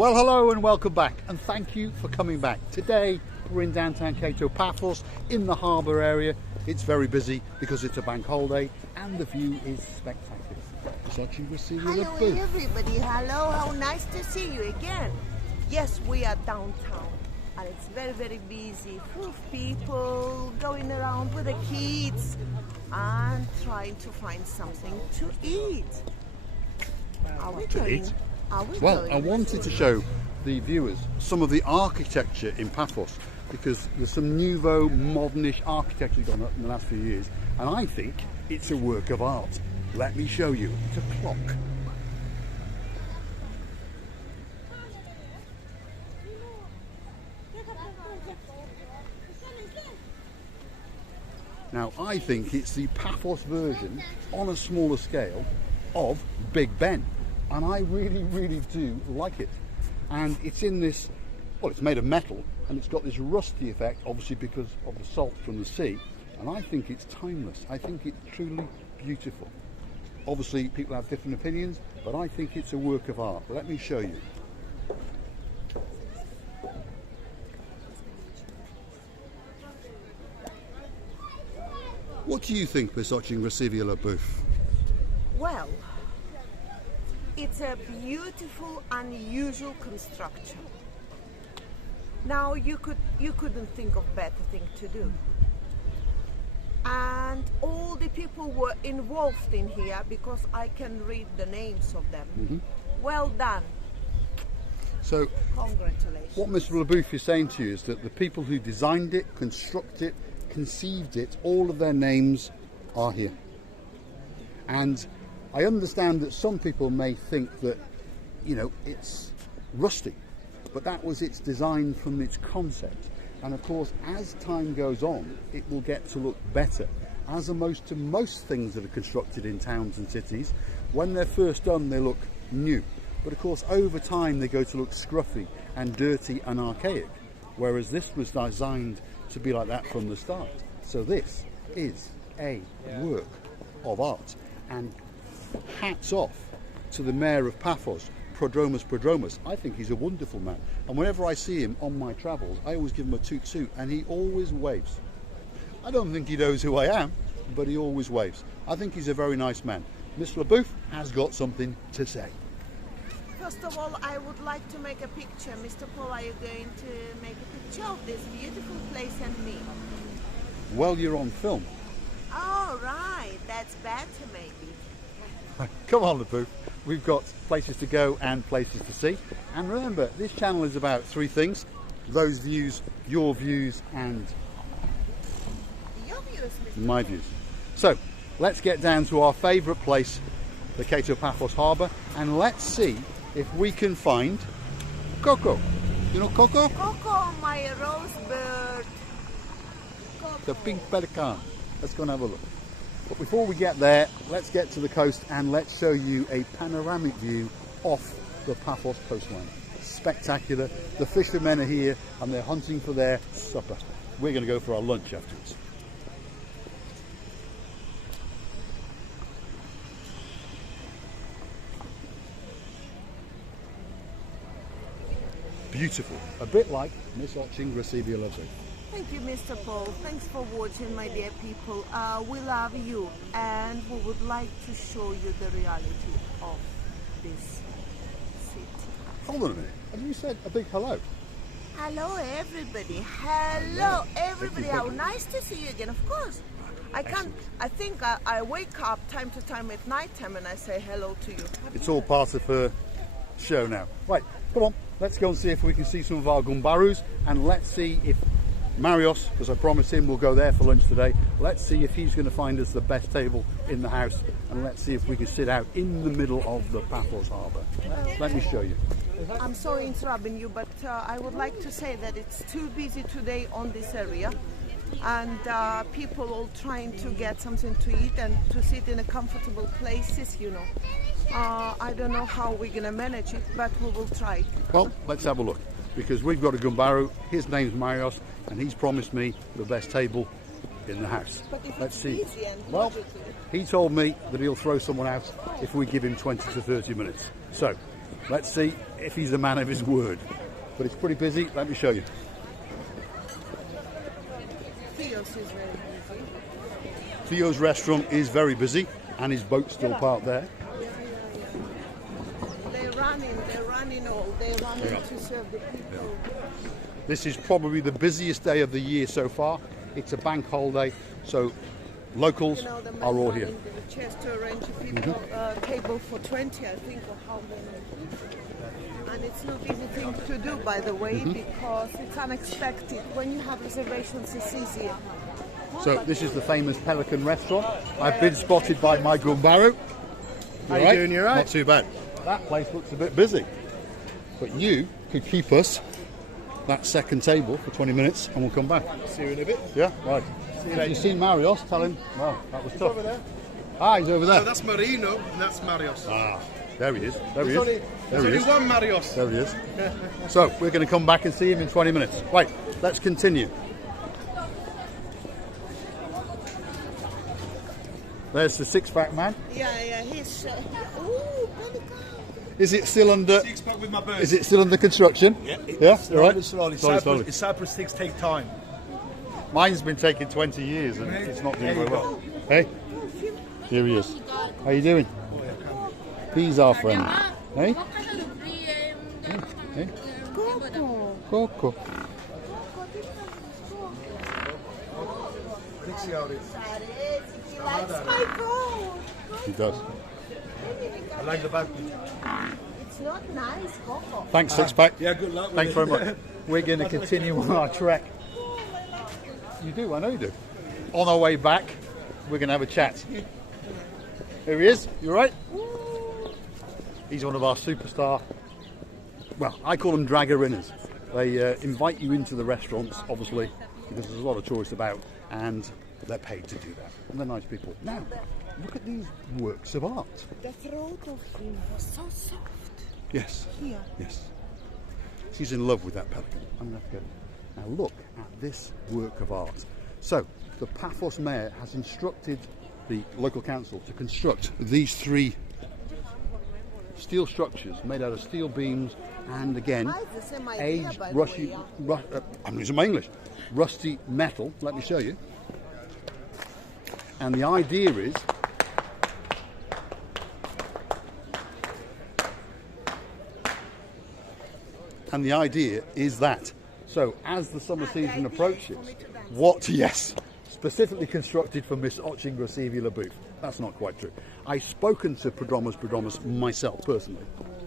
Well, hello and welcome back, and thank you for coming back. Today we're in downtown Kato Paphos in the harbour area. It's very busy because it's a bank holiday and the view is spectacular. Such a Hello everybody, hello, how nice to see you again. Yes, we are downtown and it's very busy, full of people going around with the kids and trying to find something to eat. Are we going? Well, I wanted to show the viewers some of the architecture in Paphos because there's some nouveau, modernish architecture gone up in the last few years, and I think it's a work of art. Let me show you. It's a clock. Now, I think it's the Paphos version on a smaller scale of Big Ben. And I really do like it. And it's in this, well, it's made of metal and it's got this rusty effect, obviously because of the salt from the sea. And I think it's timeless. I think it's truly beautiful. Obviously, people have different opinions, but I think it's a work of art. Let me show you. What do you think, Paphos Cyprus? Well, it's a beautiful, unusual construction. Now you couldn't think of better thing to do. And all the people were involved in here because I can read the names of them. Mm-hmm. Well done. So, congratulations. What Mr. LaBouffe is saying to you is that the people who designed it, constructed it, conceived it, all of their names are here. And I understand that some people may think that, you know, it's rusty, but that was its design from its concept. And of course, as time goes on, it will get to look better. As opposed to most things that are constructed in towns and cities, when they're first done, they look new. But of course, over time, they go to look scruffy and dirty and archaic. Whereas this was designed to be like that from the start. So this is a work of art. And hats off to the mayor of Paphos, Prodromus. I think he's a wonderful man. And whenever I see him on my travels, I always give him a toot toot and he always waves. I don't think he knows who I am, but he always waves. I think he's a very nice man. Mr. LaBouffe has got something to say. First of all, I would like to make a picture. Mr. Paul, are you going to make a picture of this beautiful place and me? Well, you're on film. Oh, right. That's better, maybe. Come on, LaBouffe. We've got places to go and places to see. And remember, this channel is about three things. Those views, your views, and your views, Mr. my views. So, let's get down to our favourite place, the Kato Paphos harbour, and let's see if we can find Coco. You know Coco? Coco, my rose bird. Coco. The pink pelican. Let's go and have a look. But before we get there, let's get to the coast and let's show you a panoramic view off the Paphos coastline. Spectacular. The fishermen are here and they're hunting for their supper. We're going to go for our lunch afterwards. Beautiful. A bit like Miss Oching Receive Lovely. Thank you, Mr. Paul. Thanks for watching, my dear people. We love you and we would like to show you the reality of this city. Hold on a minute. Have you said a big hello? Hello, everybody. Hello, everybody. How nice to see you again. Of course. I think I wake up time to time at night time and I say hello to you. It's all part of her show now. Right, come on. Let's go and see if we can see some of our gumbarus, and let's see if Marios, because I promised him we'll go there for lunch today, let's see if he's going to find us the best table in the house, and let's see if we can sit out in the middle of the Paphos harbour. Let me show you. I'm sorry interrupting you, but I would like to say that it's too busy today on this area, and people all trying to get something to eat and to sit in a comfortable places, you know. I don't know how we're going to manage it, but we will try. Well, let's have a look, because we've got a gumbaru. His name's Marios, and he's promised me the best table in the house. But if let's it's see. busy and Well, he told me that he'll throw someone out if we give him 20 to 30 minutes. So, Let's see if he's a man of his word. But it's pretty busy. Let me show you. Theo's is very busy. Theo's restaurant is very busy, and his boat's still parked there. They're running all. They're running to serve the people. This is probably the busiest day of the year so far. It's a bank holiday, so locals The are all here. The chest to arrange a people table for 20, I think, or how many. And it's not easy thing to do, by the way, because it's unexpected. When you have reservations, it's easier. So this is the famous Pelican restaurant. I've been spotted by Michael Barrow. How you doing? You all right? Not too bad. That place looks a bit busy. But you could keep us that second table for 20 minutes and we'll come back. See you in a bit. Yeah, right. See you If later. you've seen Marios, tell him, well, that was He's tough. over there. Ah, he's over there. So that's Marino and that's Marios. Ah, there he is. There he There's is. There he only is. one Marios. There he is. So we're going to come back and see him in 20 minutes. Right, let's continue. There's the six-pack man. Yeah, he's... ooh, Pelican. Is it still under? Six-pack with my birds. Is it still under construction? Yeah. Yeah. All right. Slowly. Slowly. Cyprus things take time. Mine's been taking 20 years and it's not doing very well. Hey, here he is. How you doing? He's our friend. Hey, hey, Coco. He likes my gold. He does. I like the back. It's not nice, Coco. Thanks, six-pack. Yeah, good luck with Thanks it. very much. We're going to continue on our trek. You do, I know you do. On our way back, we're going to have a chat. Here he is. You all right? He's one of our superstar. Well, I call them dragarinas. They invite you into the restaurants, obviously, because there's a lot of choice about, and they're paid to do that. And they're nice people. Now, look at these works of art. The throat of him was so soft. Yes. Here. Yes. She's in love with that pelican. I'm going to have to go. Now look at this work of art. So, the Paphos mayor has instructed the local council to construct these three steel structures made out of steel beams and again It's the same idea, aged by the rusty, way, I'm using my English, rusty metal. Let me show you. And the idea is that. So as the summer season approaches, yes, specifically constructed for Miss Oching Booth. That's not quite true. I've spoken to Prodromos myself personally.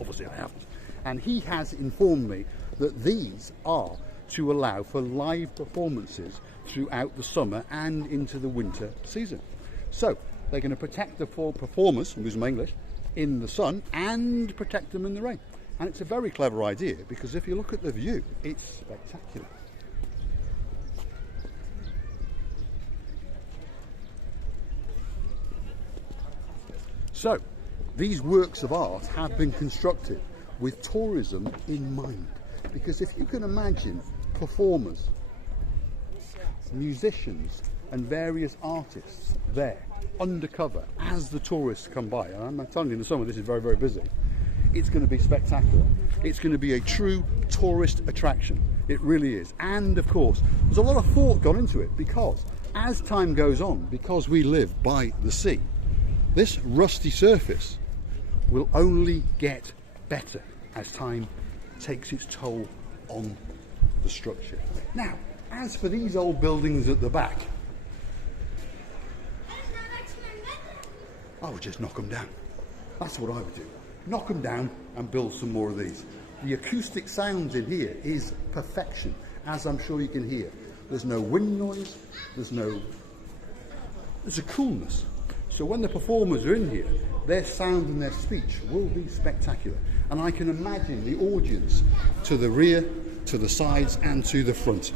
Obviously I haven't. And he has informed me that these are to allow for live performances throughout the summer and into the winter season. So they're going to protect the performers, I'm using my English, in the sun and protect them in the rain. And it's a very clever idea because if you look at the view, it's spectacular. So, these works of art have been constructed with tourism in mind. Because if you can imagine performers, musicians and various artists there, undercover, as the tourists come by, and I'm telling you in the summer this is very, very busy, it's going to be spectacular. It's going to be a true tourist attraction. It really is. And of course, there's a lot of thought gone into it because as time goes on, because we live by the sea, this rusty surface will only get better as time takes its toll on the structure. Now, as for these old buildings at the back, I would just knock them down. That's what I would do. Knock them down and build some more of these. The acoustic sounds in here is perfection, as I'm sure you can hear. There's no wind noise, there's a coolness. So when the performers are in here, their sound and their speech will be spectacular. And I can imagine the audience to the rear, to the sides and to the front.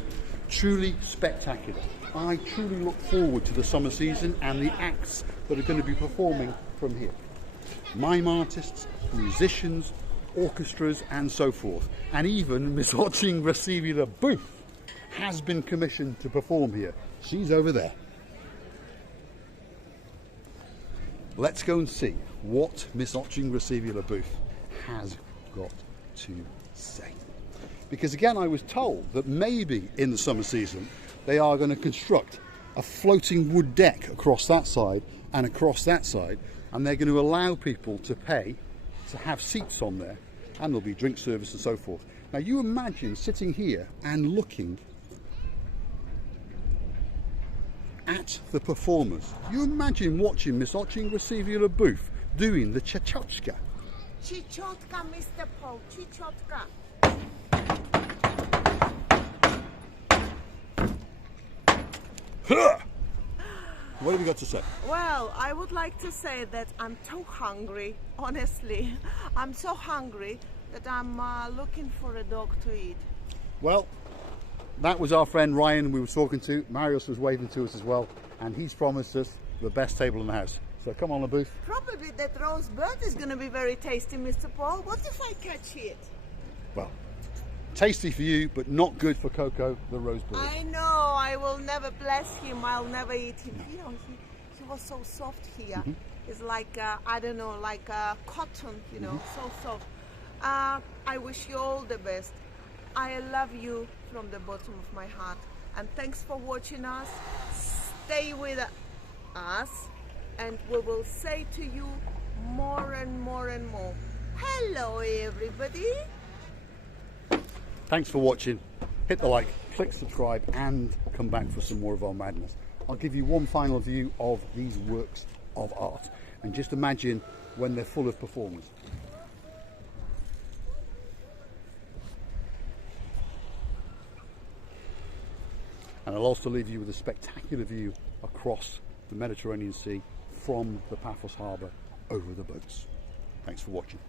Truly spectacular. I truly look forward to the summer season and the acts that are going to be performing from here. Mime artists, musicians, orchestras and so forth. And even Miss Oching Booth has been commissioned to perform here. She's over there. Let's go and see what Miss Oching Booth has got to say. Because again, I was told that maybe in the summer season they are going to construct a floating wood deck across that side and across that side, and they're going to allow people to pay to have seats on there, and there'll be drink service and so forth. Now you imagine sitting here and looking at the performers. You imagine watching Miss Oching Booth doing the Chichotka. Chichotka, Mr. Paul, Chichotka. What have you got to say? Well, I would like to say that I'm so hungry, honestly. I'm so hungry that I'm looking for a dog to eat. Well, that was our friend Ryan we were talking to. Marius was waving to us as well, and he's promised us the best table in the house. So come on, the booth. Probably that roast bird is going to be very tasty, Mr. Paul. What if I catch it? Well, tasty for you, but not good for Coco, the rose bird. I know, I will never bless him, I'll never eat him. You know, he was so soft here. It's like, I don't know, like cotton, you know, so soft. I wish you all the best. I love you from the bottom of my heart. And thanks for watching us. Stay with us, and we will say to you more and more and more. Hello, everybody. Thanks for watching. Hit the like, click subscribe, and come back for some more of our madness. I'll give you one final view of these works of art, and just imagine when they're full of performers. And I'll also leave you with a spectacular view across the Mediterranean Sea from the Paphos harbour over the boats. Thanks for watching.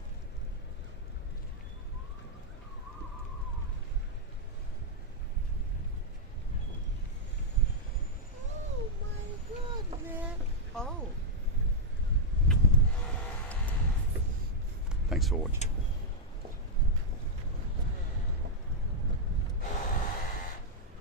Oh my God, man. Oh. Thanks for watching.